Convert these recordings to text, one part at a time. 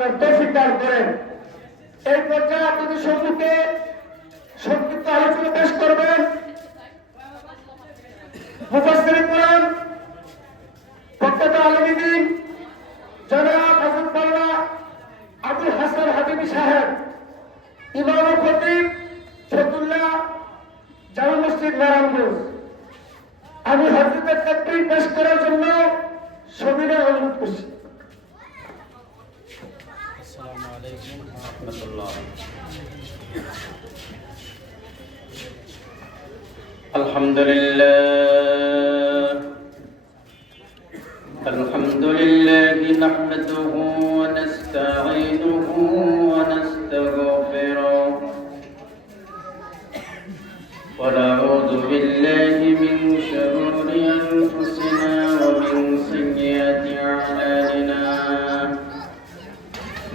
করার তৌফিক দান করেন। এই পর্যায়ে আপনাদের সম্মুখে সংক্ষিপ্ত আলোচনা পেশ করবেন মুফাসসিরে কোরআন প্রখ্যাত আলেমে দ্বীন জনাব হযরত মাওলানা আবুল হাসান হাবিবী সাহেব, ইমাম ও খতিব ফতুল্লাহ জামে মসজিদ নারায়ণগঞ্জ। আমি হযরতের তাকবীর পেশ করার জন্য সবিনয় অনুরোধ করছি। আসসালামু আলাইকুম ওয়া রাহমাতুল্লাহ। আলহামদুলিল্লাহ নাহমাদুহু ওয়া নাস্তাঈনুহু ওয়া নাস্তাগফিরুহ ওয়া নাউযু বিল্লাহি মিন শুরুরি আনফুসিনা ওয়া মিন সাইয়্যাতি আ'মালিনা।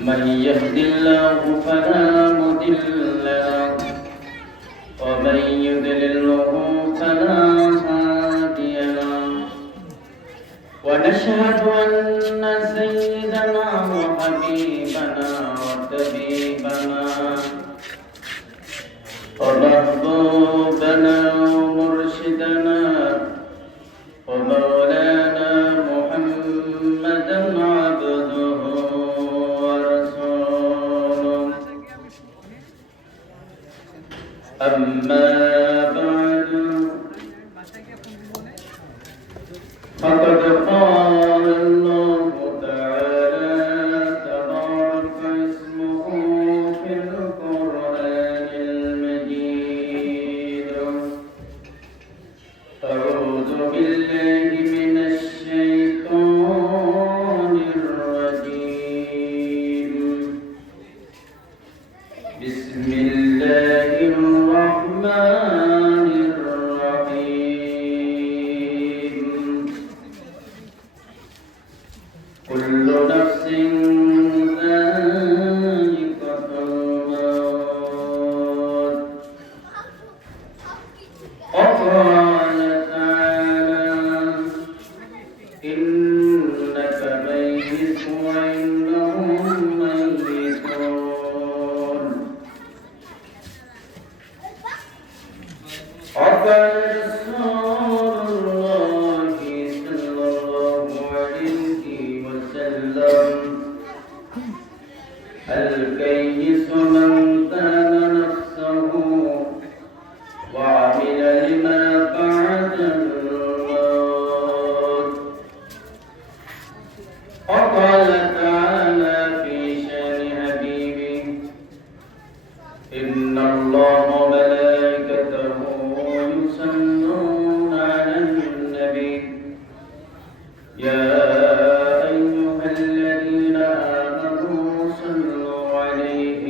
من يهد الله فلا مضل له ومن يضلله فلا هادي له ونشهد أن سيدنا وحبيبنا وطبيبنا ومحبوبنا ومرشدنا ومولانا محمدا عبده أما بعد فقد قال الله تعالى تبارك اسمه في القرآن المجيد. أعوذ بالله من الشيطان الرجيم. بسم الله الرحمن الرحيم. كل نفس ذائقة الموت. وقال تعالى إنك ميت وإنهم ميتون. وقال رسول الله صلى الله عليه وسلم الكيس من دان نفسه وعمل لما بعد الموت. وقال تعالى في شان حبيبه إن الله وملائكته يصلون على النبي يا أيها الذين آمنوا صلوا عليه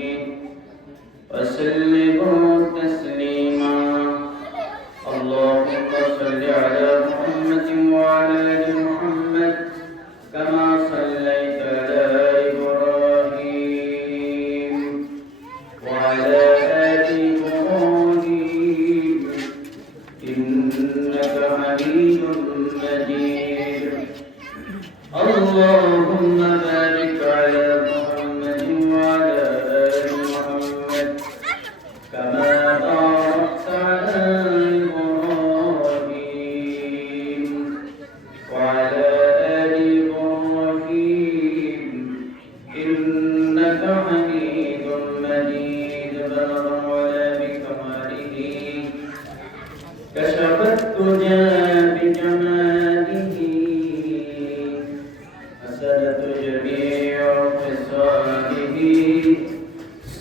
وسلموا تسليما. اللهم صل على محمد وعلى آل محمد كما صليت على إبراهيم وعلى آل إبراهيم إنك حميد مجيد. اللهم بارك على محمد وعلى آل محمد كما باركت على إبراهيم وعلى آل إبراهيم إنك حميد مجيد. بلغ ولا بكماله كشف الدجى بجماله حسنت جميع خصاله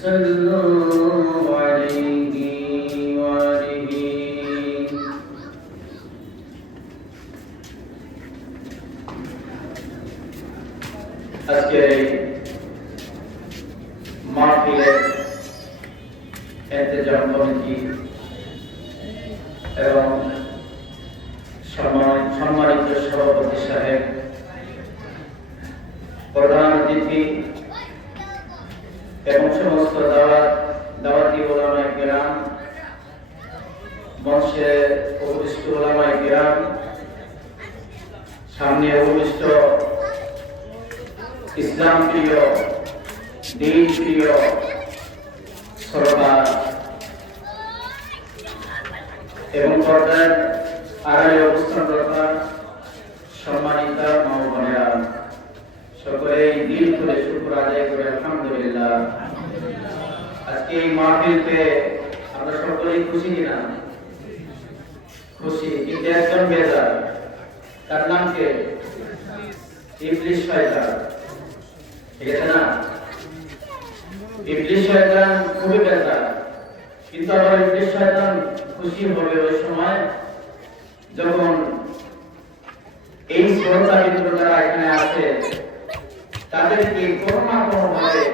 صلوا عليه وآله. আজকে মাহফিলের ইন্তেজাম কমিটি এবং সম্মানিত সভাপতি সাহেব, প্রধান অতিথি এবং সমস্ত দাওয়াতি উলামায়ে কেরাম, মঞ্চে উপবিষ্ট উলামায়ে কেরাম, সামনে উপবিষ্ট ইসলাম প্রিয় দিন প্রিয় শ্রোতা এবং পর্দার আড়ালে অবস্থানরত সম্মানিত মা ও বোনেরা, সকলেই দিল করে শুকর আদায় করে আলহামদুলিল্লাহ। আজকে এই মাহফিলতে আমরা সকলেই খুশি কিনা? খুশি, কিন্তু একজন বেজার। তার নাম কে? ইবলিস শয়তান। ঠিক আছে না? ইবলিস শয়তান খুবই বেজার, কিন্তু আবার ইবলিস শয়তান খুশি হবে ওই সময় যখন এই শ্রোতা বিন্দু যারা এখানে আছে তাদেরকে কোনো না কোনো ভাবে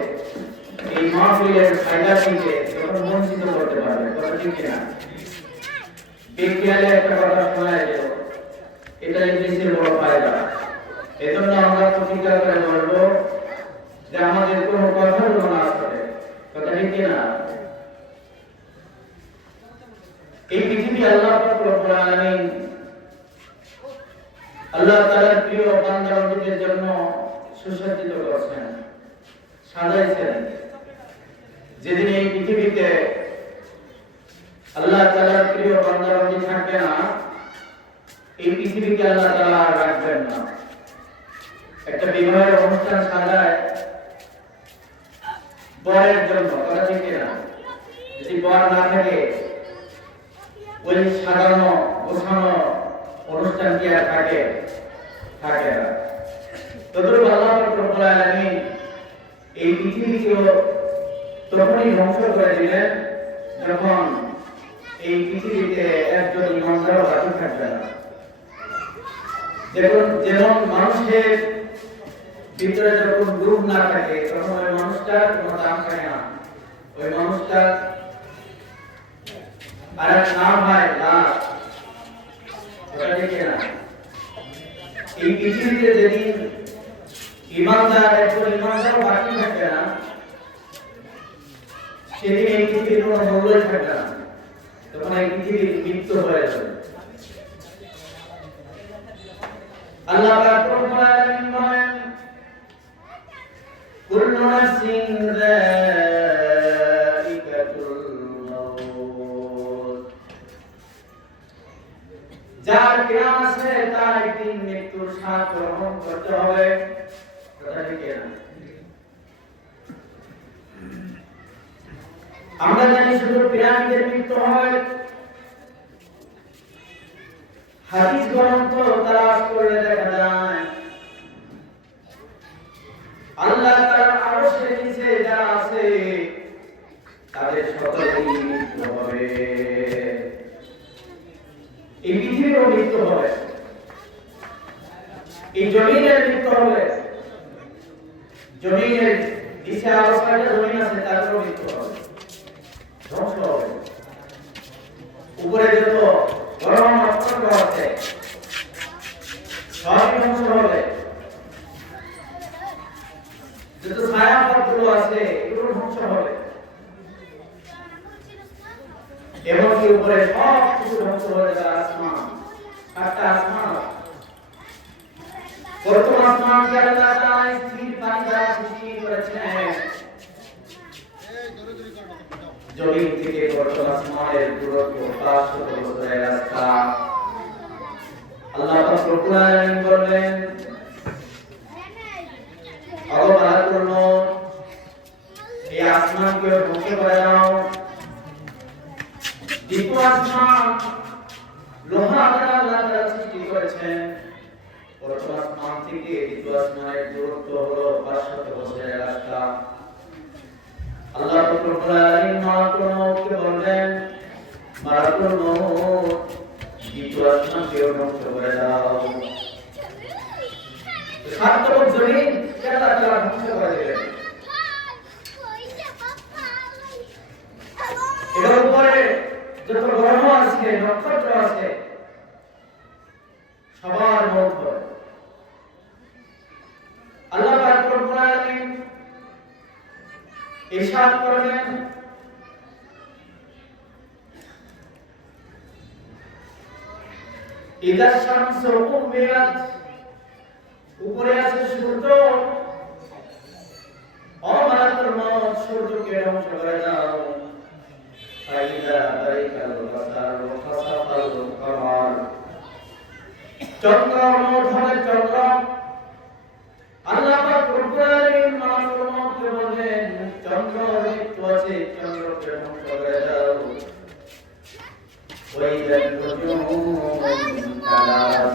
এই মাহফিলের ফায়দা থেকে যখন বঞ্চিত করতে পারবে। কথা ঠিক কিনা? বিজ্ঞানে একটা কথা শোনা গেল, এটা ইবলিসের বড় ফায়দা। এজন্য আমরা প্রতিজ্ঞা করে বলবো যে আমাদের কোনো কথা না করে। কথা ঠিক কিনা? এই পৃথিবী আল্লাহ পাক রব্বুল আলামিন আল্লাহ তাআলার প্রিয় বান্দাদের জন্য সুসজ্জিত করেছেন, সাজাইছেন। যেদিন এই পৃথিবীতে আল্লাহ তাআলার প্রিয় বান্দাবান্দি থাকবে না, এই পৃথিবীকে আল্লাহ তাআলা আর রাখবেন না। একটা বিবাহের অনুষ্ঠান সাজায় বরের জন্য, কথা ঠিক কিনা? যদি বর না থাকে ওই সাজানো গোছানো অনুষ্ঠান কি আর থাকে? থাকে না। তদ্রূপ আল্লাহ রব্বুল আলামিন এই পৃথিবীকেও তখনই ধ্বংস করে দিলেন যখন এই পৃথিবীতে একজন ইমানদার বাকি থাকবে না। যেমন মানুষের ভিতরে যখন গ্রুপ না থাকে তখন ওই মানুষটার কোনো দাম থাকে না। ওই মানুষটার আর এক নাম হয় লাশ। ওটা দেখে না। এই পৃথিবীতে যেদিন ইমানদার একজন ইমানদার বাকি থাকবে না, সেদিন এই পৃথিবীর কোনো মূল্যই থাকবে না। তখন এই পৃথিবীর মৃত্যু হয়ে যাবে। আল্লাহ পাক রব্বুল আলামিন বলেন, কুল্লু নাফসিন যায়িকাতুল মাউত। যার প্রাণ আছে তার একদিন মৃত্যুর স্বাদ গ্রহণ করতে হবে। কথা ঠিক না? আমরা জানি শুধু প্রাণীদের মৃত্যু হয়। হাদিস গ্রন্থ তালাশ করলে দেখা যায় আল্লাহ তাআলার আরশের নিচে যারা আছে তাদের সকলেরই মৃত্যু হবে। এই পৃথিবীরও মৃত্যু হবে, এই জমিনের মৃত্যু হবে। জমিনের নিচে আরো ছয়টা জমিন আছে, তাদেরও মৃত্যু হবে, ধ্বংস হবে। উপরে যত গরম নক্ষত্র আছে সবই ধ্বংস হবে। যত ছায়াপথগুলো আছে এগুলো ধ্বংস হবে। এমনকি উপরে সব কিছু ধ্বংস হয়ে যাবে। আসমান, সাতটা আসমান, প্রথম আসমানকে আল্লাহ তাআলা স্থির পানি দ্বারা সৃষ্টি করেছেন। জমিন থেকে প্রথম আসমানের দূরত্ব 500 বছরের রাস্তা। আল্লাহ পাক রব্বুল আলামিন বললেন, অবমালাতুল এই আসমানকে ধ্বংস করে দাও। দ্বিতীয় আসমান লোহা দ্বারা আল্লাহ তাআলা সৃষ্টি করেছেন। প্রথম আসমান থেকে দ্বিতীয় আসমানের দূরত্ব হলো 500 বছরের রাস্তা। আল্লাহ পাক রব্বুল আলামিন মালাকুল মউতকে বললেন, মালাকুল মউত দ্বিতীয় আসমানকে ধ্বংস করে দাও। সাত জমিন আল্লাহ তাআলা ধ্বংস করে দিলেন। এর উপরে যত গ্রহ আছে, নক্ষত্র আছে, সবার মউত হবে। আল্লাহ পাক রব্বুল আলামিন ইরশাদ করলেন, ইযা শামসু কুবিরাত, উপরে আছে সূর্য। ও মালাকুল সূর্যকে ধ্বংস করে দাও ফাইদা বারিকাল বাসার ওয়া খাসাফাল কমার চন্দ্র মধুর চন্দ্র আল্লাহ পাক রব্বুল আলামিন মানুষের মধ্যে বলেন চন্দ্র মৃত্যু আছে চন্দ্রকে ধ্বংস করে দাও ওয়াইদা নুজুম কালাত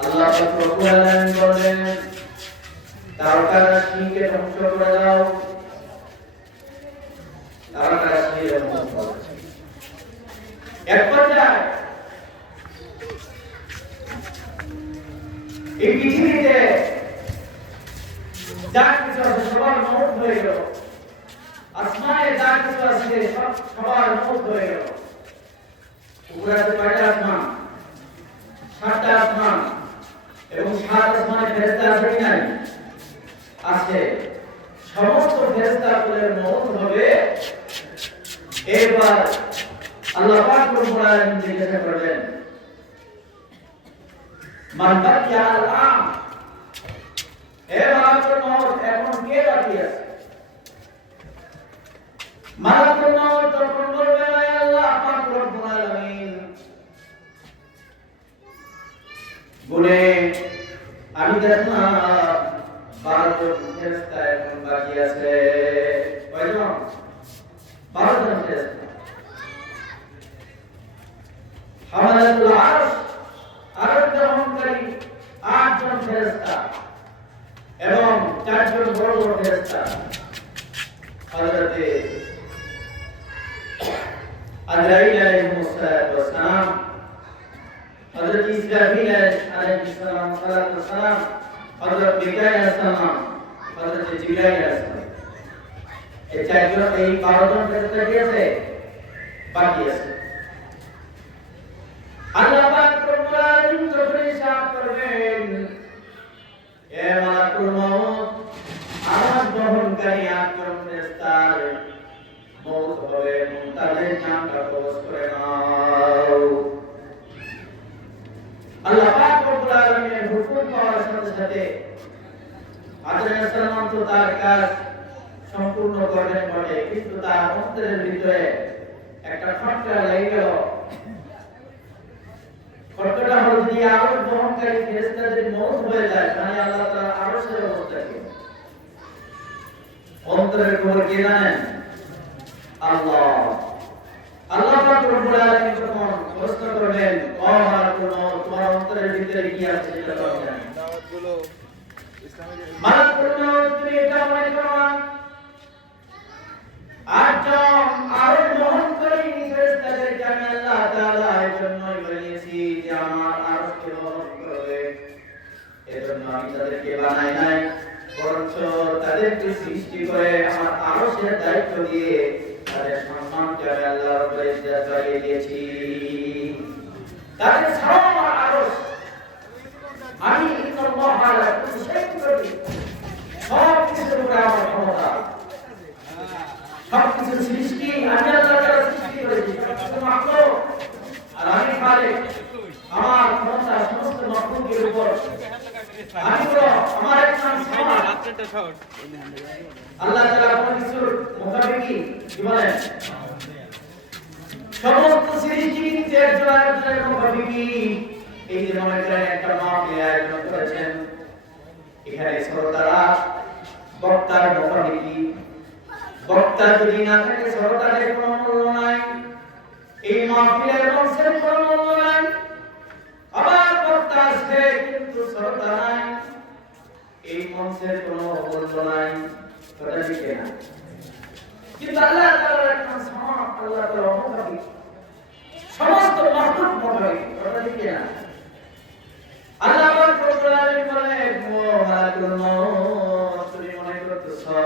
আল্লাহ পাক রব্বুল আলামিন বলেন তারকারাশিকে ধ্বংস করে দাও তারকারাশিকে ধ্বংস করে দাও এক পর্যায়ে এই পৃথিবীতে যা কিছু আছে সবার মৌত হয়ে গেল আসমানে যা কিছু আছে সবার মৌত হয়ে গেল উপরে আছে কয়টা আসমান 7টা আসমান এবং 7 আসমানে ফেরেশতা আছে কি নাই আছে সমস্ত ফেরেশতাদের মৌত হবে এবার আল্লাহ পাক রব্বুল আলামিন জিজ্ঞাসা করবেন মান বাকিয়া আল-আন হে মালাকুল মউত এখন কে বাকি আছে মালাকুল মউত তখন বলবেন হে আল্লাহ পাক রব্বুল আলামিন গুনে আমি দেখলাম 12 জন ফেরেশতা এখন বাকি আছে কয়জন 12 জন ফেরেশতা হামালাতুল আরশ আরশ গ্রহণকারী 8 জন ফেরেশতা এবং 4 জন বড় বড় ফেরেশতা হযরতে আজরাইল আলাইহিস সালাম হযরত ইসরাফিল আলাইহিস সালাম হযরত মিকাইল আলাইহিস সালাম হযরত জিবরাইল আলাইহিস সালাম এই 4 জন এই 12 জন ফেরেশতা কি আছে বাকি আছে আল্লাহ পাক রব্বুল আলামিন যখন হিসাব করবেন এ মালাকুল মউত আওয়াজ গ্রহণকারী 8 জন ফেরেশতার মউত হবে এবং তাদের জানটা কবজ করে নাও আল্লাহ পাক রব্বুল আলামিনের হুকুম পাওয়ার সাথে সাথে আদম আলাইহিস সালাম তো তার কাজ সম্পূর্ণ করলেন বটে কিন্তু তার অন্তরের ভিতরে একটা খটকা লেগে গেল খটকাটা হলো যদি আরশ গ্রহণকারী ফেরেশতাদের মওত হয়ে যায় তাহলে আল্লাহ তাআলা আরশের অবস্থা কি অন্তরের খবর কে জানেন আল্লাহ আল্লাহ পাক রব্বুল আলামিন যখন প্রশ্ন করবেন ও মালাকুল মউত তোমার অন্তরের ভিতরে কি আছে সেটা তুমি জানো দাওয়াতগুলো ইসলামের মালাকুল মউত তুমি এটা মনে করো না আজম আরশ গ্রহণকারী ফেরেশতাদেরকে আমি আল্লাহ তাআলা এর জন্যই বানিয়েছি যে আমার আরশকে গ্রহণ করবে এজন্য আমি তাদেরকে বানাই নাই বরঞ্চ তাদেরকে সৃষ্টি করে আমার আরশের দায়িত্ব দিয়ে তাদের সম্মানকে আমি আল্লাহ রাব্বুল ইজ্জত বাড়িয়ে দিয়েছি তাদের ছাড়াও আমার আরশ আমি ইন্নাল্লাহ আলা কুল্লি শাইইন কাদির সব কিছুর উপরে আমার ক্ষমতা সবকিছু সৃষ্টি আমি আল্লাহ তাআলা সৃষ্টি করেছি সবকিছু মাখলুক আর আমি খালিক আমার ক্ষমতা সমস্ত মাখলুকের উপর আমি তো আমার এক নাম সমান আল্লাহ তাআলা কোন কিছুর মোকাবিকি কি বলেন সমস্ত সৃষ্টি কিন্তু একজন আরেকজনের মোকাবিকি এই যে মনে করেন একটা মাহফিল আয়োজন করেছেন এখানে শ্রোতারা বক্তার মোকাবিকি বক্তা যদি না থাকে শ্রোতাদের কোনো মূল্য নাই এই মাহফিলের মঞ্চের কোনো মূল্য নাই আবার বক্তা আছে কিন্তু শ্রোতা নাই এই মঞ্চের কোনো মূল্য নাই কথা ঠিক না কিন্তু আল্লাহ তাআলার একটা সমান আল্লাহ তাআলা মোকাবিক সমস্ত মাখলুক মোকাবিক কথা ঠিক না আল্লাহ পাক রব্বুল আলামিন বলেন ও মালাকুল মউত তুমি মনে করতেছো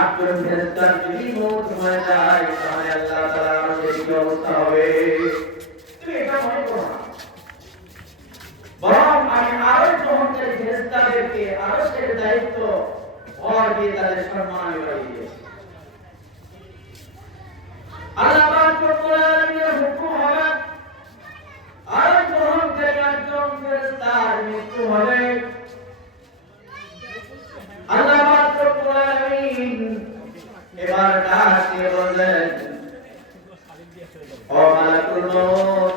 আপনার ফেরেশতার যদি মওত হয়ে যায় তাহলে আল্লাহ তাআলার সেই অবস্থা হবে তুমি এটা মনে করো না বরং আমি আরশ গ্রহণকারী ফেরেশতাদেরকে আরশের দায়িত্ব ভর দিয়ে তাদের সম্মান আমি বাড়িয়ে দিয়েছি আল্লাহ পাক রব্বুল আলামিনের হুকুম হবে আরশ গ্রহণকারী একজন ফেরেশতার মৃত্যু হবে আল্লাহ পাক রব্বুল আলামিন এবার ডাক দিয়ে বললেন, ও মালাকুল মউত,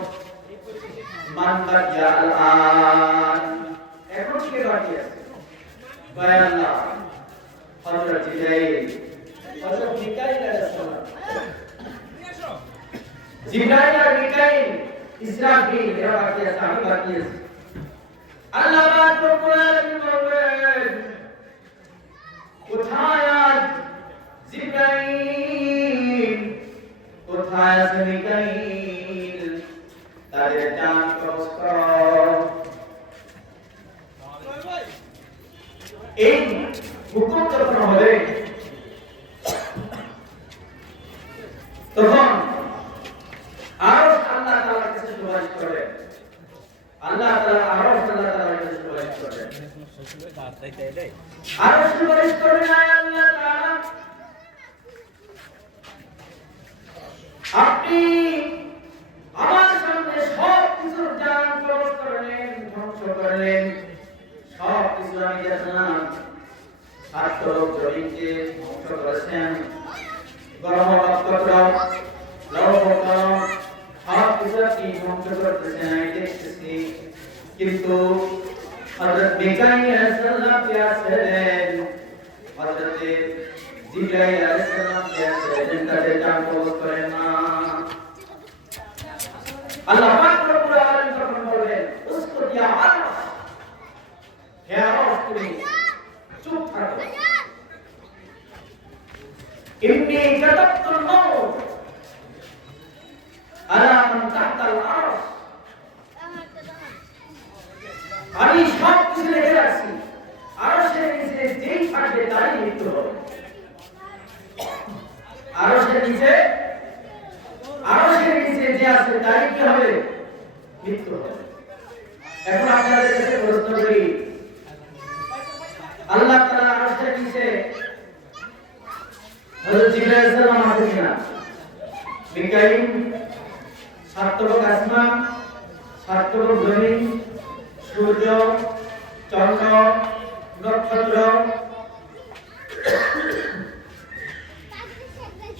মান বাকিয়া আল-আন, এখন কে বাকি আছে? কয় আল্লাহ, হযরত জিবরাইল, হযরত মিকাইল আলাইহিস সালাম, জিবরাইল আর মিকাইল, ইসরাফিল, এরা বাকি আছে, আমি বাকি আছি। আল্লাহ পাক রব্বুল আলামিন বলবেন, কোথায় আজ জিবরাইল, কোথায় আছে মিকাইল, তাদের জান কবজ করো। এই হুকুম যখন হবে তখন আরশ আল্লাহ তাআলার কাছে সুপারিশ করবে, আল্লাহ তাআলা আরশ আল্লাহ তাআলার কাছে সুপারিশ করবে, আরশ সুপারিশ করবে, আল্লাহ তাআলা আপনি আমার সামনে সব কিছু জান কবজ করলেন, ধ্বংস করলেন, সব কিছু আমি দেখলাম, আত্মরোগ জমিকে ধ্বংস করেছেন, গরম নক্ষত্র, লৌহ কলম, সব কিছু আপনি ধ্বংস করতেছেন, আমি দেখতেছি। কিন্তু হযরত মিকাইল আলাইহিস সালাম কে ছিলেন, হযরত জিবরাইল আলাইহিস সালাম কে ছিলেন, তাদের জান কবজ করেন না। আল্লাহ পাক রব্বুল আলামিন তখন বলবেন, উসকুত ইয়া আরশ, হে আরশ তুমি চুপ থাকো, ইন্নী কাতাবতুল মাউত আলা মান তাহতাল আরশ, আমি সব কিছু লিখে রাখছি, আরশের নিচে যেই থাকবে তারই মৃত্যু হবে, আরশের নিচে যে আছে তারই কি হবে? মৃত্যু হবে। এখন আপনাদের কাছে প্রশ্ন করি, আল্লাহ তাআলা আরশের নিচে হযরত জিবরাইল আলাইহিস সালাম আছে কিনা? মিকাইল, সাতলোক আসমান, সাতলোক জমিন, সূর্য, চন্দ্র, নক্ষত্র,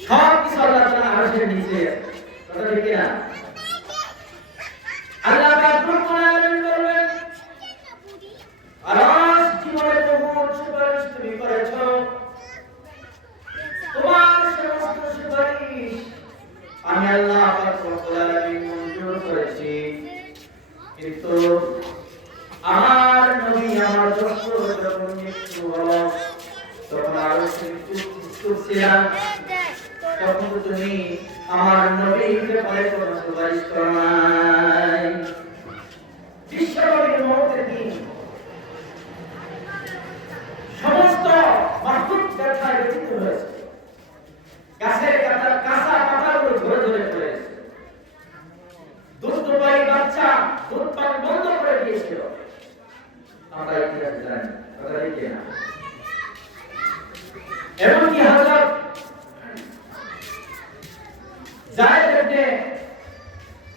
সব কিছু আল্লাহ তাআলা আরশের নিচে আছে, কথা ঠিক কিনা? আল্লাহ পাক রব্বুল আলামিন বলবেন, আরশ জীবনে বহু সুপারিশ তুমি করেছো, তোমার সমস্ত সুপারিশ আমি আল্লাহ পাক রব্বুল আলামিন মঞ্জুর করেছি, কিন্তু আমার নবী আমার যখন মৃত্যু হলো তখন আরো চুপ ছিলাম, তখন তুমি আমার নবীকে ভয় করে সুপারিশ করো নাই। বিশ্বনবীর মওতের দিন সমস্ত মাখলুক ব্যথায় ব্যথিত হয়েছে, গাছের কাঁচা পাতাগুলো ধরে ধরে পড়েছে, দুধপায়ী বাচ্চা দুধ পান বন্ধ করে দিয়েছিল, আমরা ইতিহাস জানি, কথা ঠিক না? এমনকি হযরত যায়েদ ইবনে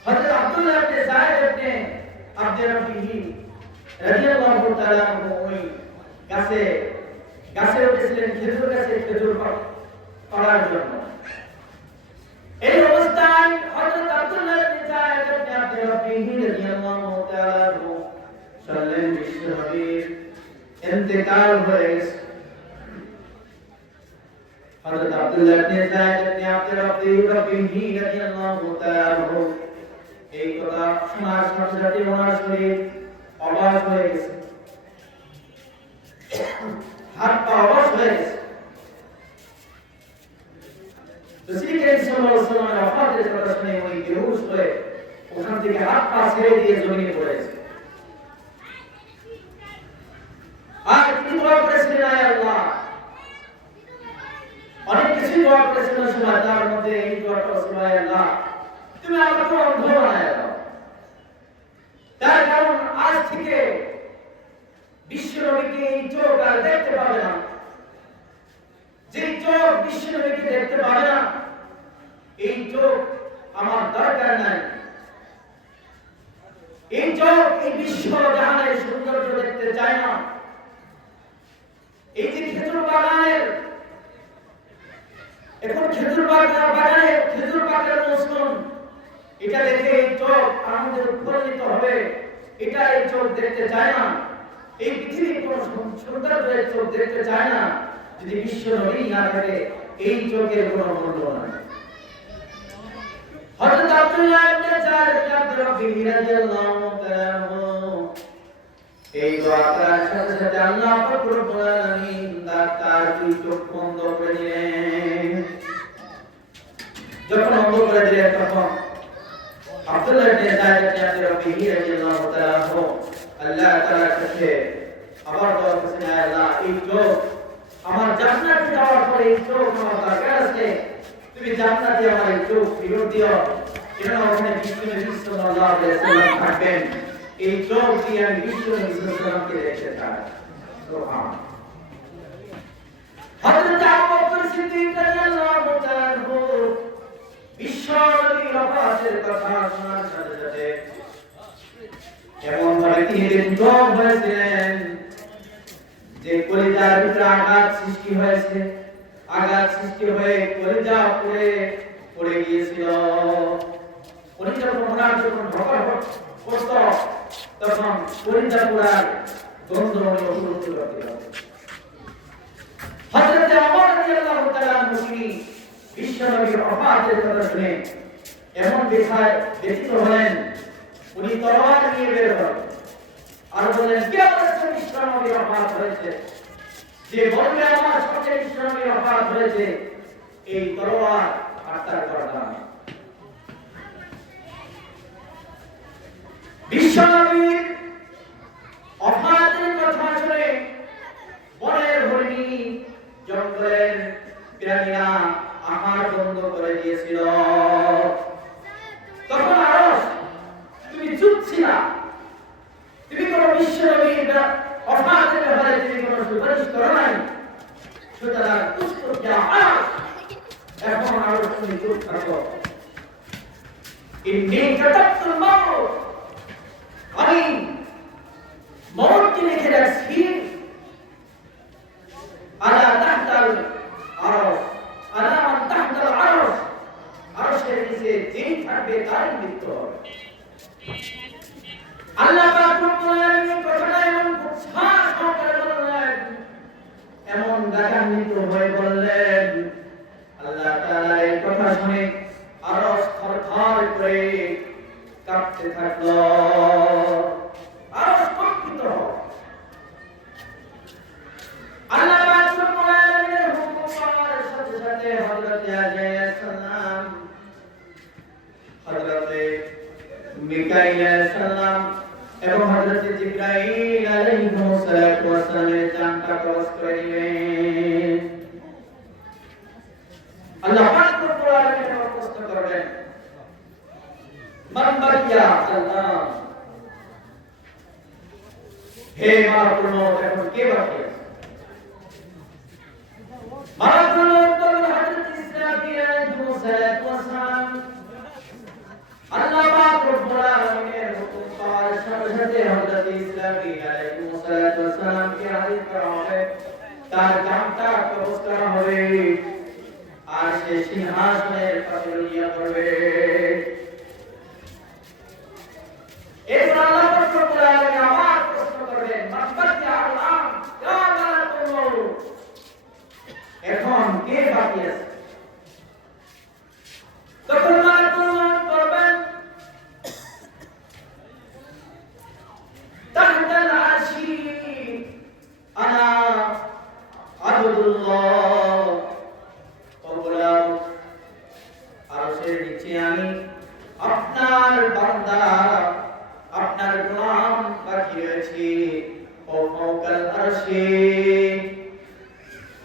হযরত আব্দুল্লাহ ইবনে যায়েদ ইবনে আব্দুর রাব্বিহি রাদিয়াল্লাহু তাআলা আনহু ওই গাছে উঠেছিলেন, খেজুর গাছে খেজুর পাড়ার জন্য। এই অবস্থায় হযরত আব্দুল্লাহ ইবনে যায়েদ ইবনে আব্দুর রাব্বিহি রাদিয়াল্লাহু তাআলা আনহু সাল্লেন, বিশ্বনবীর ইন্তেকাল হয়ে গেছে। হযরত আব্দুল্লাহ ইবনে যায়েদ ইবনে আব্দুর রাব্বিহি রাদিয়াল্লাহু তাআলা আনহু এই কথা শোনার সাথে সাথে ওনার শরীর অবাক হয়ে গেছে, হাত পা অবশ হয়ে গেছে। রাসূল করিম সাল্লাল্লাহু আলাইহি ওয়াসাল্লামের ওয়াফাতের কথা শুনে উনি বেহুশ হয়ে ওখান থেকে হাত পা ছেড়ে দিয়ে জমিনে পড়েছে। আর তিনি দোয়া করেছিলেন, আয় আল্লাহ, অনেক কিছু দোয়া করেছিলেন সময়, তার মধ্যে এই দোয়াটা ছিল, আয় আল্লাহ তুমি আমাকে অন্ধ বানায় দাও। তার কারণ আজ থেকে বিশ্বনবীকে এই চোখ আর দেখতে পাবে না, যে চোখ বিশ্বনবীকে দেখতে পাবে না এই চোখ আমার দরকার নাই, এই চোখ এই বিশ্ব জাহানের সৌন্দর্য দেখতে চায় না। এই যে খেজুর বাগানের এখন খেজুর বাগানে খেজুর পাকের মৌসুম, এটা দেখে এই চোখ আমাদের উৎফুল্লিত হবে, এটা এই চোখ দেখতে চায় না, এই পৃথিবীর কোন সৌন্দর্যের চোখ দেখতে চায় না যদি বিশ্ব নবী না থাকে, এই চোখের কোনো মূল্য নাই। হযরত আব্দুল্লাহ ইবনে জার ইবনে আব্দুর রাব্বিহি রাদিয়াল্লাহু তাআলা এই দোয়া করার সাথে সাথে আল্লাহ পাক রব্বুল আলামিন তার দুই চোখ বন্ধ করে দিলেন। যখন বন্ধ করে দিলেন তখন আব্দুল্লাহ ইবনে জার ইবনে আব্দুর রাব্বিহি রাদিয়াল্লাহু তাআলা আল্লাহ তাআলার কাছে আবার দোয়া করেছেন, আল্লাহ এই চোখ আমার জান্নাতে যাওয়ার পরে এই চোখ আমার দরকার আছে, তুমি জান্নাতে আমার এই চোখ ফিরিয়ে দিও, যেন ওখানে বিশ্বনবী সাল্লাল্লাহু আলাইহি ওয়াসাল্লাম থাকবেন, এই চোখ দিয়ে আমি বিশ্বনবী সাল্লাল্লাহু আলাইহি ওয়াসাল্লামকে দেখতে চাই। সুবহান। হযরত আবু বকর সিদ্দিক রাদিয়াল্লাহু তাআলা বিশ্বনবীর ওফাতের কথা শোনার সাথে সাথে এমন ভাবে তিনি চোখ হয়েছিলেন যে কলিজার ভিতরে আঘাত সৃষ্টি হয়েছে, আঘাত সৃষ্টি হয়ে কলিজা পড়ে গিয়েছিল। কলিজা পড়ার যখন ঢোকার করত তখন কলিজা পড়ার গন্ধ অনুভব করতে হবে। হযরত ওমর রাদিয়াল্লাহু তাআলা তিনি বিশ্বনবীর ওফাতের কথা শুনে এমন ব্যথিত হলেন, উনি তরবার নিয়ে বের হলেন আর বললেন, কে বলেছে বিশ্বনবীর ওফাত হয়েছে? যে বলবে আমার সাথে বিশ্বনবীর ওফাত হয়েছে, এই তরবার আর তার গর্দান। বিশ্বনবীর ওফাতের কথা শুনে বনের হরিণী, জঙ্গলের প্রাণীরা আহার বন্ধ করে দিয়েছিল। তখন আরশ, তুমি চুপ ছিলা, তুমি কোন বিশ্বনবীর ওফাতের ব্যাপারে তুমি কোন সুপারিশ করো নাই, সুতরাং এখন আরশ তুমি চুপ থাকো। ইন্নী কাতাবতুল মাউত, আমি মওতকে লিখে রাখছি, আলা তাহতাল আরশ, আলা মান তাহতাল আরশ, আরশের নিচে যেই থাকবে তারই মৃত্যু হবে। আল্লাহ পাক রব্বুল আলামিন কথাটা এমন উৎসাহ সহকারে বললেন, এমন রাগান্বিত হয়ে বললেন, আল্লাহ তাআলা এই কথা শুনে আরশ থরথর করে কাঁপতে থাকলো, আরশ কম্পিত হলো। আল্লাহ পাক রব্বুল আলামিনের হুকুম পাওয়ার সাথে সাথে হযরত আলাইহিস সালাম, হযরত মিকাইল আলাইহিস সালাম এবং হযরত জিবরাইল আলাইহিস সালামের জানটা কবজ করে নিলেন। আল্লাহ পাক রব্বুল আলামিন প্রশ্ন করলেন, মান বাকিয়া আল্লাহ, হে মালাকুল মউত, এখন কে বাকি আছে? মালাকুল মউত বললেন, হযরত ইসরাফিল আলাইহিস সালাম। আল্লাহ পাক রব্বুল আলামিনের হুকুম পাওয়ার সাথে সাথে হযরত ইসরাফিল আলাইহিস সালামকে হাজির করা হবে, তার জানটা কবজ করা হবে, আর সে সিংহাসনের পাশে লুটিয়ে পড়বে। এরপর আল্লাহ পাক রব্বুল আলামিন আবার প্রশ্ন করবেন, মান বাকিয়া আল্লাহ, ইয়া মালাকুল মউত, এখন কে বাকি আছে? তখন মালাকুল মউত বলবেন, তাহতাল আরশি আনা আবদুল্লাহ, আরশের নিচে আমি আপনার বান্দা, আপনার গোলাম বাকি রয়েছি। ও ফাওকাল আরশি,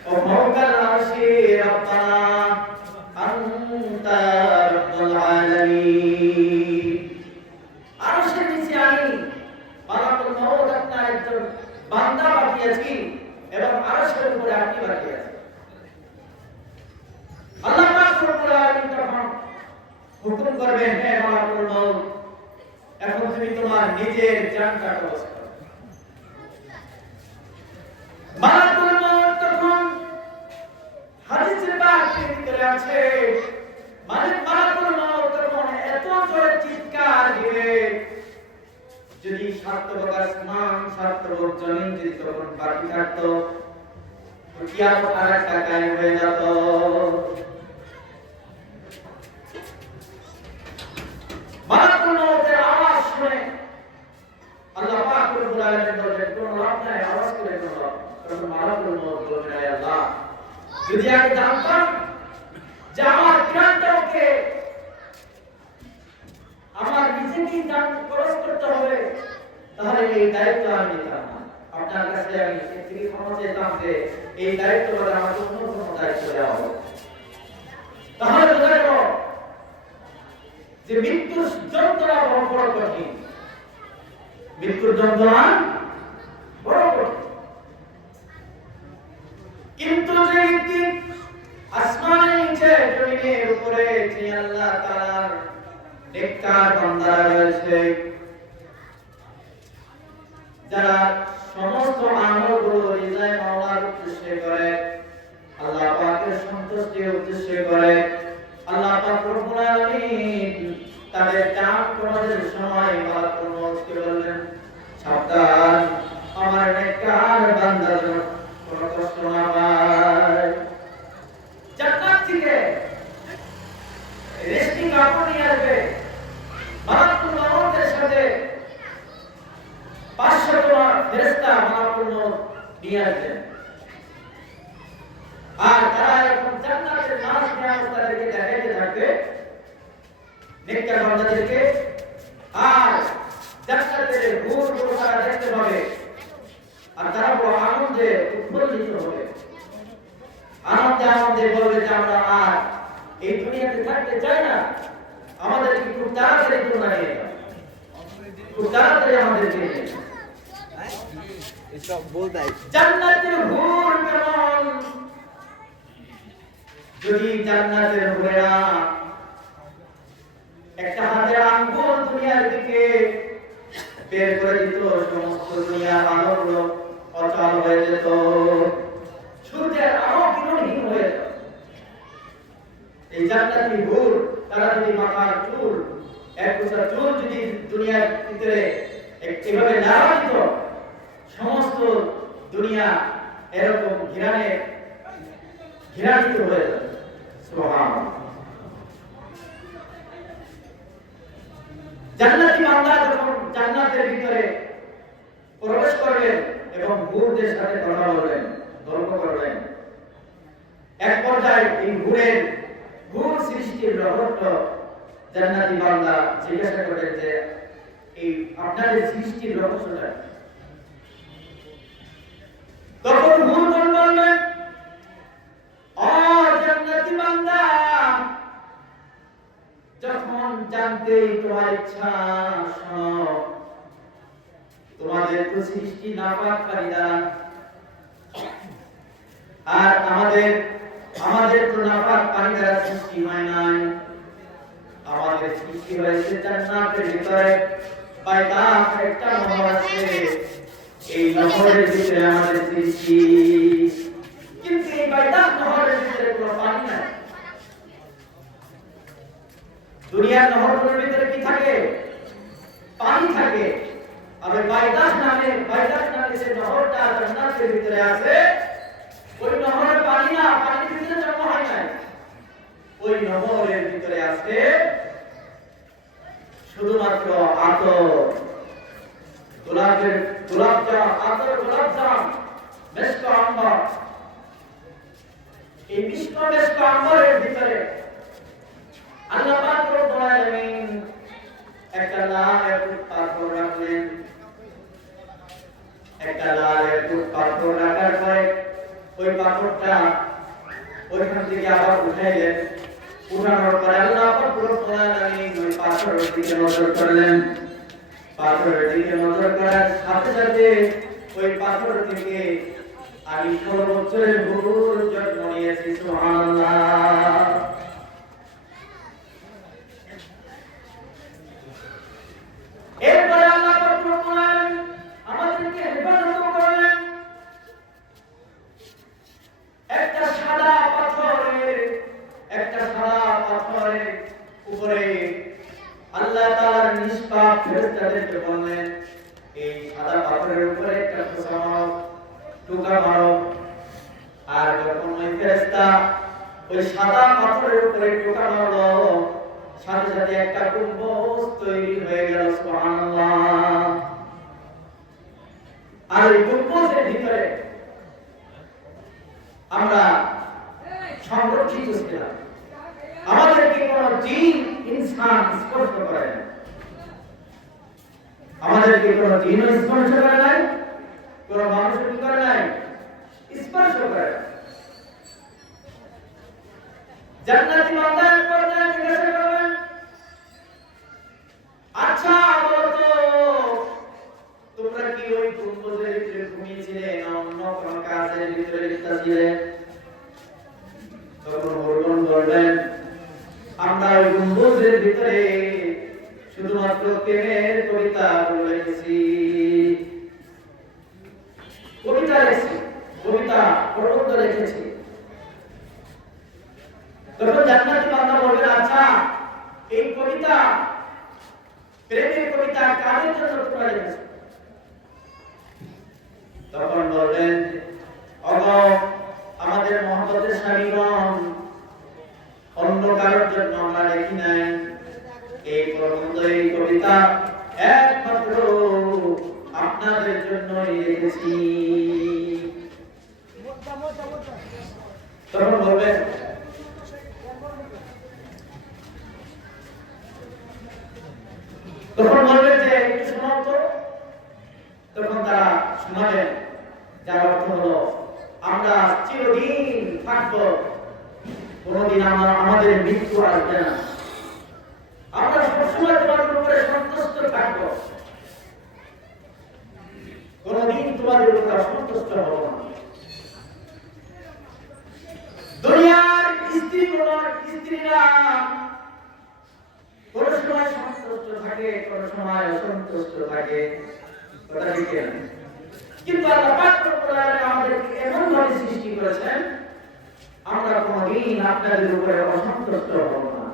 ও ফাওকাল আরশি রব্বানা আনতা রব্বুল আলামিন, আরশের নিচে আমি মালাকুল মউত আপনার একজন বান্দা বাকি আছি এবং আরশের উপরে আপনি বাকি আছেন। আল্লাহ পাক রব্বুল আলামিন তখন হুকুম করবেন, হে মালাকুল মউত, এখন তুমি তোমার নিজের জানটা কবজ করো। মালাকুল মউত তখন হাদিসের বাক্যের ভিতরে আছে মালিক মালাকুল মউত তখন এত জোরে চিৎকার দিবে, যদি সাতবক আসমান সাতবক জমিন যদি তখন বাকি থাকতো কিয়ামত আরেকটা কায়েম হয়ে যেত। মালাকুল মউতের আওয়াজ শুনে আল্লাহ পাক রব্বুল আলামিন বলেন কোন রব নাই, আওয়াজ করে কোন রব। তখন মালাকুল মউত বলেন হে আল্লাহ, যদি আমি জানতাম যে আমার প্রাণটাকে আমার নিজেকেই জান খরচ করতে হবে, তাহলে এই দায়িত্ব আমি নিতাম না। আপনার কাছে আমি থেকে ক্ষমা চেতাম যে এই দায়িত্ব বলে আমাকে অন্য কোনো দায়িত্ব দেওয়া হবে। তাহলে বোঝা গেল যে মৃত্যুর যন্ত্রণা বড় কঠিন, মৃত্যুর যন্ত্রণা বড় কঠিন। কিন্তু যে ব্যক্তি আসমানের নিচে জমিনের উপরে যে আল্লাহ তাআলার নেককার বান্দারা রয়েছে, যারা সমস্ত আমলগুলো রিজায় মাওলার উদ্দেশ্যে করে, আল্লাহ পাকের সন্তুষ্টির উদ্দেশ্যে করে, আল্লাহ পাক রব্বুল আলামিন তাদের কাম করার সময় মালাকুল মউতকে বললেন সাবধান, আমার নেককার বান্দা যেন কোনো কষ্ট না পায়। জান্নাত থেকে রেস্টিং কাপড় নিয়ে আসবে, মালাকুল মউতের সাথে 500 জন ফেরেশতা মালাকুল মউত নিয়ে আসবেন। আর তারা এখন জান্নাতের নাজ নিয়ামত তাদেরকে দেখাইতে থাকবে, নেককার বান্দাদেরকে। আর জান্নাতের হুরগুলো তারা দেখতে পাবে, আর তারা বড় আনন্দে উৎফুল্লিত হবে, আনন্দে বলবে যে আমরা আর এই দুনিয়াতে থাকতে চাই না, আমাদেরকে খুব তাড়াতাড়ি দুনিয়া নিয়ে যাও, খুব তাড়াতাড়ি আমাদেরকে নিয়ে যাও। জান্নাতের হুর কেমন? যদি জান্নাতের হুরেরা একটা হাতের আঙ্গুল দুনিয়ার দিকে বের করে দিত, সমস্ত দুনিয়ার আলোগুলো অচল হয়ে যেত, সূর্যের আলো কিরণহীন হয়ে যেত। এই জান্নাতি হুর তারা যদি মাথার চুল, এক গোছা চুল যদি দুনিয়ার ভিতরে এভাবে নাড়া দিত, সমস্ত দুনিয়া এরকম ঘৃণান্বিত হয়ে যেত। সুবহানাল্লাহ। জান্নাতি বান্দা যখন জান্নাতের ভিতরে প্রবেশ করবেন এবং হুরদের সাথে কথা বলবেন, গল্প করবেন, এক পর্যায়ে এই হুর সৃষ্টির রহস্য জান্নাতি বান্দা জিজ্ঞাসা করেন যে এই আপনাদের সৃষ্টির রহস্যটা। তখন হুর বলবেন, ও জান্নাতি বান্দা, যখন জানতে তোমার ইচ্ছা, শোনো, তোমাদের তো সৃষ্টি নাপাককারীরা, আর আমাদের তো নাপাককারী দ্বারা সৃষ্টি হয় নাই, আমাদের সৃষ্টি হয়েছে জান্নাতের ভিতরে বাইদাহ একটা নহর আছে, এই নহরের ভিতরে আমাদের সৃষ্টি। কিন্তু এই বাইদাহ নহরের ভিতরে কোনো পানি নাই। দুনিয়ার নহরগুলোর ভিতরে কি থাকে? পানি থাকে। আর ওই বাইদাহ নামে যে নহরটা জান্নাতের ভিতরে আছে, ওই নহরের পানি না, পানির ভিতরে জন্ম হয় নাই। ওই নহরের ভিতরে আছে শুধুমাত্র আতর, গোলাপজাম, মিষ্ট আম্বর। এই মিষ্ট আম্বরের ভিতরে আল্লাহ পাক রব্বুল আলামিন একটা লাল পাথর রাখলেন। একটা লাল পাথর রাখার পরে ওই পাথরটা ওইখান থেকে আবার উঠাইলেন। উঠানোর পরে আল্লাহ পাক রব্বুল আলামিন ওই পাথরের দিকে নজর করলেন। পাথরের দিকে নজর করার সাথে সাথে ওই পাথর থেকে আমি 16 বছরের হুর জন্ম নিয়েছি। সুবহানাল্লাহ। এরপরে আল্লাহ পাক রব্বুল আলামিন আমাদেরকে হেফাজত করলেন। একটা সাদা পাথরের একটা আমাদেরকে বললেন এই সাদা পাথরের উপরে একটা খোসা মারো, টোকা মারো। আর যখন ওই ফেরেশতা ওই সাদা পাথরের উপরে টোকা মারলো, সাথে সাথে একটা গম্বুজ তৈরি হয়ে গেল। সুবহানাল্লাহ। আর এই গম্বুজের ভিতরে আমরা সংরক্ষিত ছিলাম। আমাদেরকে কোন জিন ইনসান স্পর্শ করে না, আমাদেরকে কোন জিন স্পর্শ করে নাই, কোন মানুষ কি করে নাই, স্পর্শ করে না। জান্নাতি বান্দার পর্যায়ে জিজ্ঞাসা করবেন, আচ্ছা বলো তো তোমরা কি ওই গম্বুজের ভিতরে ঘুমিয়েছিলে না অন্য কোন কাজের ভিতরে লিপ্ত ছিলে? তখন বলবেন আমরা ওই গম্বুজের ভিতরে শুধুমাত্র প্রেমের কবিতা বলে গেছি, কবিতা লিখেছি, কবিতা প্রবন্ধ লিখেছি। তখন জান্নাতি বান্দা বলবেন, আচ্ছা এই কবিতা, প্রেমের কবিতা কাদের জন্য তোমরা লিখেছো? তখন বলবেন, ওগো আমাদের মহব্বতের স্বামীগণ, অন্য কারোর জন্য আমরা লিখি নাই। এই প্রবন্ধ, এই কবিতা একমাত্র আপনাদের জন্যই লিখেছি। তখন বলবেন, যে একটু শোনাও তো। তখন তারা শোনাবেন, যার অর্থ হলো আমরা চিরদিন থাকবো, কোনদিন আমাদের মৃত্যু আসবে না, আমরা সবসময় তোমাদের উপরে সন্তুষ্ট থাকবো, কোনদিন তোমাদের উপরে অসন্তুষ্ট হব না। দুনিয়ার স্ত্রীরা কোন সময় সন্তুষ্ট থাকে, কোন সময় অসন্তুষ্ট থাকে, কথা ঠিক না? কিন্তু আল্লাহ পাক রব্বুল আলামিন আমাদেরকে এমন ভাবে সৃষ্টি করেছেন, আমরা কোনদিন আপনাদের উপরে অসন্তুষ্ট হব না।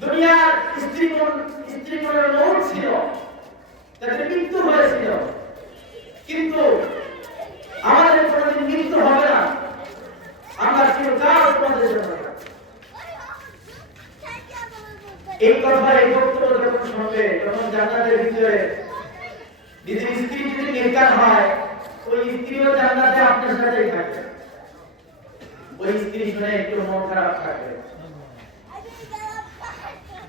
দুনিয়ার স্ত্রীগণের মৌত ছিল, তাদের মৃত্যু হয়েছিল, কিন্তু আমাদের কোনদিন মৃত্যু হবে না, আমরা চিরকাল তোমাদের জন্য। এই কথা, এই বক্তব্য যখন শুনবে, তখন জান্নাতের ভিতরে নিজের স্ত্রী যদি নেককার হয়, ওই স্ত্রীও জান্নাতে আপনার সাথেই থাকবে। ওই স্ত্রী শুনে একটু মন খারাপ থাকবে,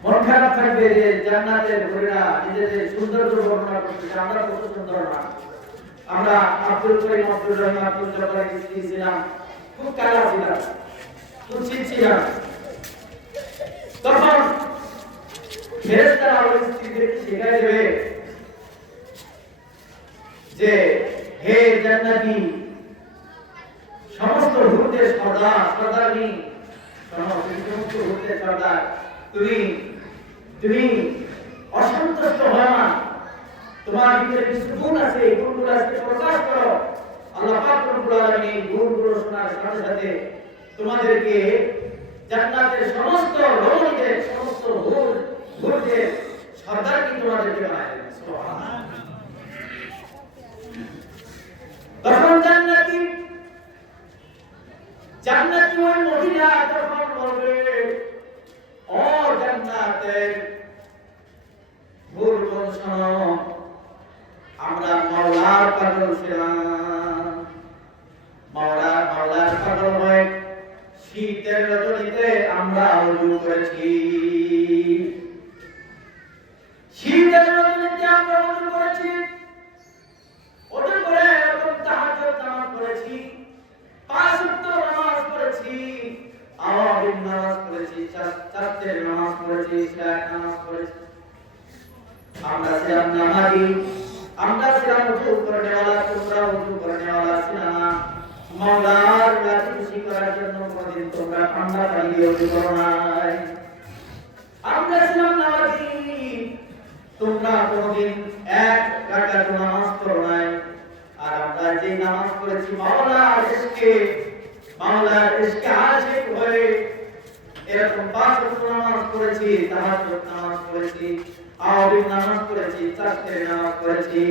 মন খারাপ থাকবে যে জান্নাতের হরিরা নিজেদের সৌন্দর্য বর্ণনা করতেছে, আমরা কত সুন্দর না, আমরা আব্দুল করিম, আব্দুল রহিম, আব্দুল জব্বারের স্ত্রী ছিলাম, খুব কালা ছিলাম, কুৎসিত ছিলাম। তখন ফেরেশতারা ওই স্ত্রীদেরকে শিখাই দেবে যে হে জান্নাতি, সমস্ত হুরদের সর্দারনি, সমস্ত হুরদের সর্দার, তুমি অসন্তুষ্ট হও না, তোমার ভিতরে কিছু গুণ আছে, এই গুণগুলো আজকে প্রকাশ করো। আল্লাহ পাক রব্বুল আলামিন এই গুণগুলো শোনার সাথে সাথে তোমাদেরকে জান্নাতের সমস্ত রমণীদের, সমস্ত হুরদের সর্দারকে তোমাদেরকে বানায় দেবেন। সুবহানাল্লাহ। তখন জান্নাতি ওই মহিলা তখন বলবে, ও জান্নাতের হুরগণ শোনো, আমরা মাওলার পাগল ছিলাম, মাওলার পাগল হয়ে শীতের রজনীতে আমরা ওযু করেছি, শীতের রজনীতে আমরা ওযু করেছি, ওযু করে এরকম তাহাজ্জুদ নামাজ পড়েছি, 5 ওয়াক্ত নামাজ পড়েছি, আওয়াবিন নামাজ পড়েছি, চারটের নামাজ পড়েছি, ইশার নামাজ পড়েছি। আমরা ছিলাম নামাজি, আমরা ছিলাম ওযু করেনেওয়ালা, তোমরা ওযু করেনেওয়ালা ছিল না। মাওলার রাজি খুশি করার জন্য কোনদিন তোমরা ঠান্ডা পানি দিয়ে ওযু করো নাই। আমরা ছিলাম নামাজি, তোমরা কোনদিন এক রাকাত নামাজ পড়ো নাই। আর আমরা যে নামাজ পড়েছি মাওলার ইশকে আশিক হয়ে, এরকম 5 ওয়াক্ত নামাজ পড়েছি, তাহাজ্জুদ নামাজ পড়েছি, আওয়ামী নামাজ পড়েছি, চারটে নামাজ পড়েছি।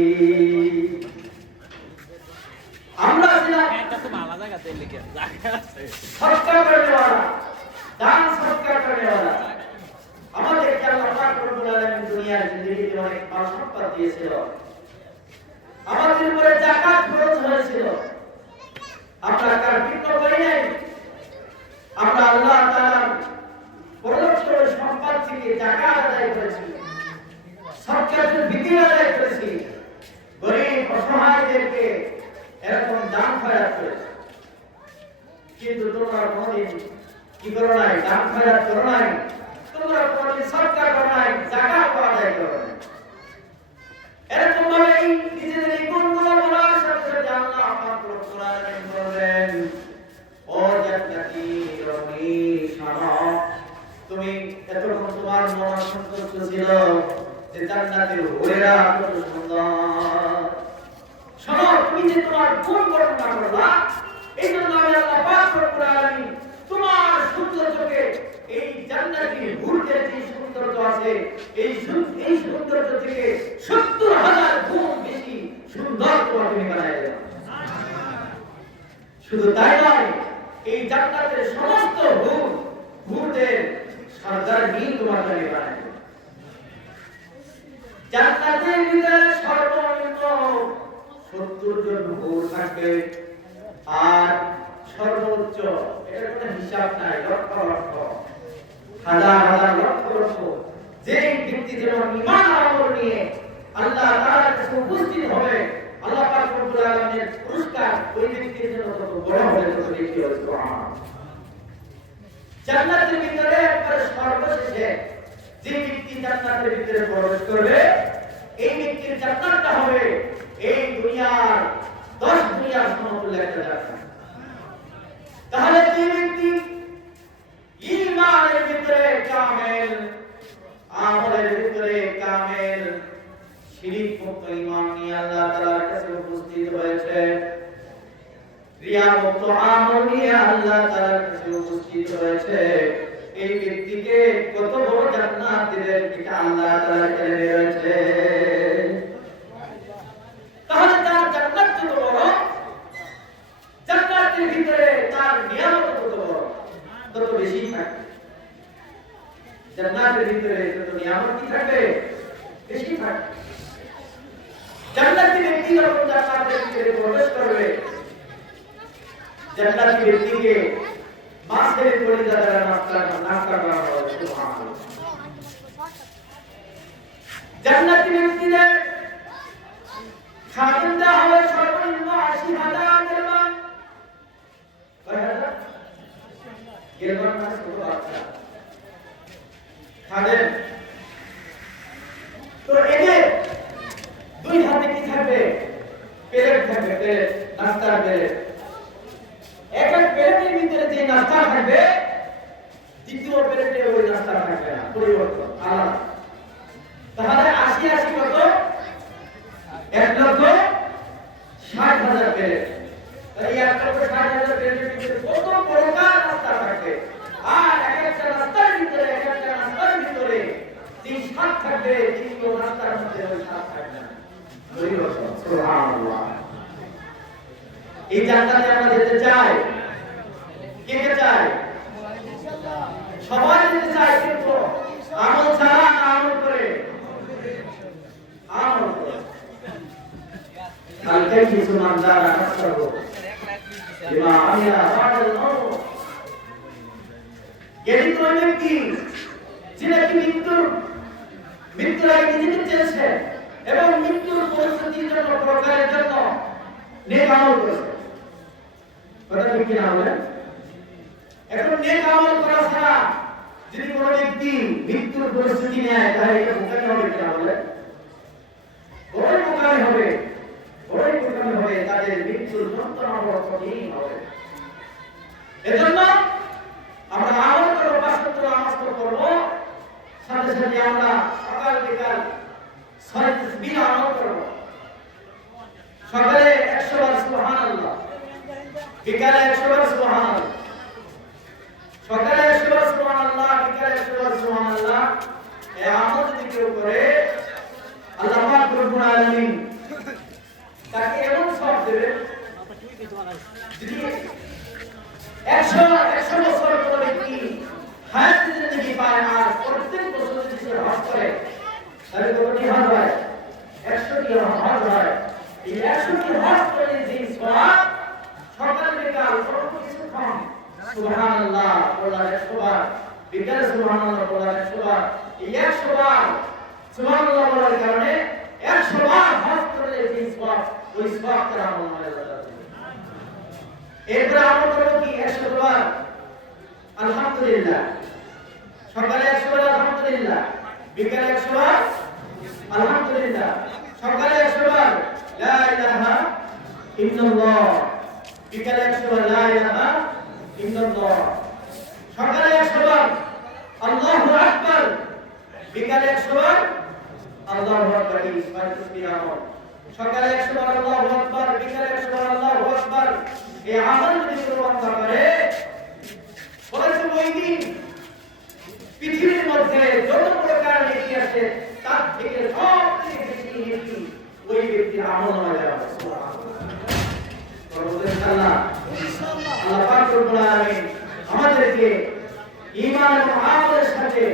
আমরা ছিলাম সৎকার করেওয়ালা, দান সৎকার করেওয়ালা। আমাদেরকে আল্লাহ পাক রব্বুল আলামিন দুনিয়ার জিন্দেগিতে অনেক মাল সম্পদ দিয়েছিল। আমাদের উপরে যাকাত ফরজ হয়েছিল। আমরা কার বিক্রি করি নাই। আমরা আল্লাহ তাআলার প্রদত্ত সম্পদ থেকে যাকাত আদায় করেছি, সৎকারের বিধি আদায় করেছি, গরিব অসহায়দেরকে এরকম দান খয়রাত করেছি। কিন্তু তোমরা কোনদিন কি করো নাই? দান খয়রাত করো নাই। তোমরা কোনদিন সৎকার করো নাই, যাকাত আদায় করো নাই। এরকম ভাবে নিজেদের এই গুণগুলো বলার সাথে সাথে আল্লাহ পাক রব্বুল আলামিন বলেন, ও জান্নাতি রবি শানা, তুমি এতক্ষণ তোমার মন সন্তুষ্ট ছিল যে জান্নাতের হুরেরা কত সুন্দর। শোনো, তুমি যে তোমার গুণ বর্ণনা করলা, এই জন্য আমি আল্লাহ পাক রব্বুল আলামিন তোমার সৌন্দর্যকে, এই জান্নাতি হুরদের যে সৌন্দর্য আছে, এই সৌন্দর্য থেকে 70,000 গুণ বেশি সুন্দর তোমাকে বানায় দিলাম। শুধু তাই নয়, এই জান্নাতের সমস্ত হুরদের সর্দার নিয়ে তোমাকে বানায় দিলাম। জান্নাতের ভিতরে সর্বনিম্ন 70 জন হুর থাকবে, আর সর্বোচ্চ এটার কোনো হিসাব নাই, লক্ষ লক্ষ হাজার হাজার লক্ষ লক্ষ যে ব্যক্তি যেমন ঈমান আমল নিয়ে আল্লাহ তাআলার কাছে উপস্থিত হবে, আল্লাহ পাক রব্বুল আলামিনের পুরস্কার ওই ব্যক্তির জন্য তত বড় হবে, তত বেশি হবে। সুবহানাল্লাহ। জান্নাতের ভিতরে একবার সর্বশেষে যে ব্যক্তি জান্নাতের ভিতরে প্রবেশ করবে, এই ব্যক্তির জান্নাতটা হবে এই দুনিয়ার 10 দুনিয়ার সমতুল্য একটা জান্নাত। তাহলে যে ব্যক্তি ঈমানের ভিতরে কামেল, আমলের ভিতরে কামেল, শিরক মুক্ত ঈমান নিয়ে আল্লাহ তাআলার কাছে উপস্থিত হয়েছে, রিয়া মুক্ত আমল নিয়ে আল্লাহ তাআলার কাছে উপস্থিত হয়েছে, এই ব্যক্তিকে কত বড় জান্নাত দিবেন এটা আল্লাহ তাআলার কাছে রয়েছে। তাহলে তার জান্নাত কত বড়, জান্নাতের ভিতরে তার নিয়ামত কত বড়, তত বেশি থাকবে। জান্নাতের ভিতরে যত নিয়ামত কি থাকবে, বেশি থাকবে। জান্নাতি ব্যক্তি যখন জান্নাতের ভিতরে প্রবেশ করবে, জান্নাতি ব্যক্তিকে মাছের কলিজা দ্বারা নাস্তা করা হবে। সুবহানাল্লাহ। জান্নাতি ব্যক্তিদের খাদিম দেওয়া হবে সর্বনিম্ন 80,000 দিরহাম। কয় হাজার? দিরহাম মানে ছোট বাচ্চা খাদেম। তো এদের দুই হাতে কি থাকবে? প্লেট থাকবে, প্লেট, নাস্তার প্লেট। এক এক প্লেটের ভিতরে যে নাস্তা থাকবে, দ্বিতীয় প্লেটে ওই নাস্তা থাকবে না, পরিবর্তন আলাদা। তাহলে 80 কত? 1,60,000 প্লেট। তাহলে 1,60,000 প্লেটের ভিতরে কত প্রকার নাস্তা থাকবে, আর এক একটা নাস্তার ভিতরে যে স্বাদ থাকবে, দ্বিতীয় নাস্তার মধ্যে ওই স্বাদ থাকবে না। সুবহানাল্লাহ। এই জান্নাতে আমরা যেতে চাই, কে কে চাই? সবাই যেতে চাই, কিন্তু আমল ছাড়া না আমল করে? আমল করে। কালকে কিছু নামদার আকাশ করবো বিমা আমিরা বাদল মাউত। এটি তো ব্যক্তি যে নাকি মৃত্যুর আগে নিজেকে চেয়েছে এবং মৃত্যুর পরিস্থিতির জন্য, প্রকারের জন্য নেক আমল করেছে। কথা ঠিক কিনা বলেন? এখন নেক আমল করা ছাড়া যদি কোনো ব্যক্তি মৃত্যুর পরিস্থিতি নেয়, তাহলে এটা বোকামি হবে কিনা বলেন? বড়ই বোকামি হবে, বড়ই বোকামি হবে। তাদের মৃত্যুর যন্ত্রণা বড় কঠিন হবে। এজন্য আমরা আমল করবো, 5 ওয়াক্ত নামাজ পড়বো, সাথে সাথে আমরা সকাল বিকাল 6 তাসবিহ আমল করবো। সকালে 100 বার সুবহানাল্লাহ, বিকালে 100 বার সুবহানাল্লাহ, সকালে 100 বার সুবহানাল্লাহ, বিকালে 100 বার সুবহানাল্লাহ, এই আমল যদি কেউ করে আল্লাহ পাক রব্বুল আলামিন তাকে এমন সওয়াব দেবে যদি 100 বছর কোনো ব্যক্তি হায়াত জিন্দেগি পায় আর প্রত্যেক বছর যদি সে হজ করে তাহলে কতটি হজ হয় 100টি হজ হয় এই 100টি হজ করে যে সওয়াব সকাল বিকাল সর্বকিছুক্ষণ সুবহানাল্লাহ বলার 100 বার বিকালে সুবহানাল্লাহ বলার 100 বার এই 100 বার সুবহানাল্লাহ বলার কারণে 100 বার হজ করলে যে সওয়াব ওই সওয়াব তার আমল হয়ে যাবে এরপর আমল করব কি 100 বার আলহামদুলিল্লাহ সকালে 100 বার আলহামদুলিল্লাহ বিকালে 100 বার আলহামদুলিল্লাহ সকালে 100 বার লা ইলাহা ইল্লাল্লাহ বিকালে 100 বার লা ইলাহা ইল্লাল্লাহ সকালে 100 বার আল্লাহু আকবার বিকালে 100 বার আল্লাহু আকবার এই তাসবিহ আমল সকালে 100 বার আল্লাহু আকবার বিকালে 100 বার আল্লাহু আকবার এই আমল যদি কেউ করে বলেছে ওই দিন পৃথিবীর মধ্যে যত প্রকার নেকি আছে তার থেকে সবচেয়ে বেশি নেকি ওই ব্যক্তির আমল হয়ে যাবে সুবহানাল্লাহ আল্লাহ পাক রব্বুল আলামিন আমাদেরকে ঈমান এবং আমলের সাথে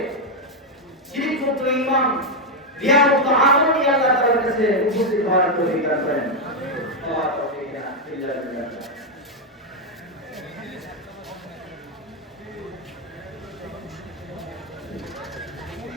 শিরক মুক্ত ঈমান রিয়া মুক্ত আমল নিয়ে আল্লাহ তাআলার কাছে উপস্থিত হওয়ার তৌফিক দান করেন। ওয়া তাওফিক ইল্লা বিল্লাহ।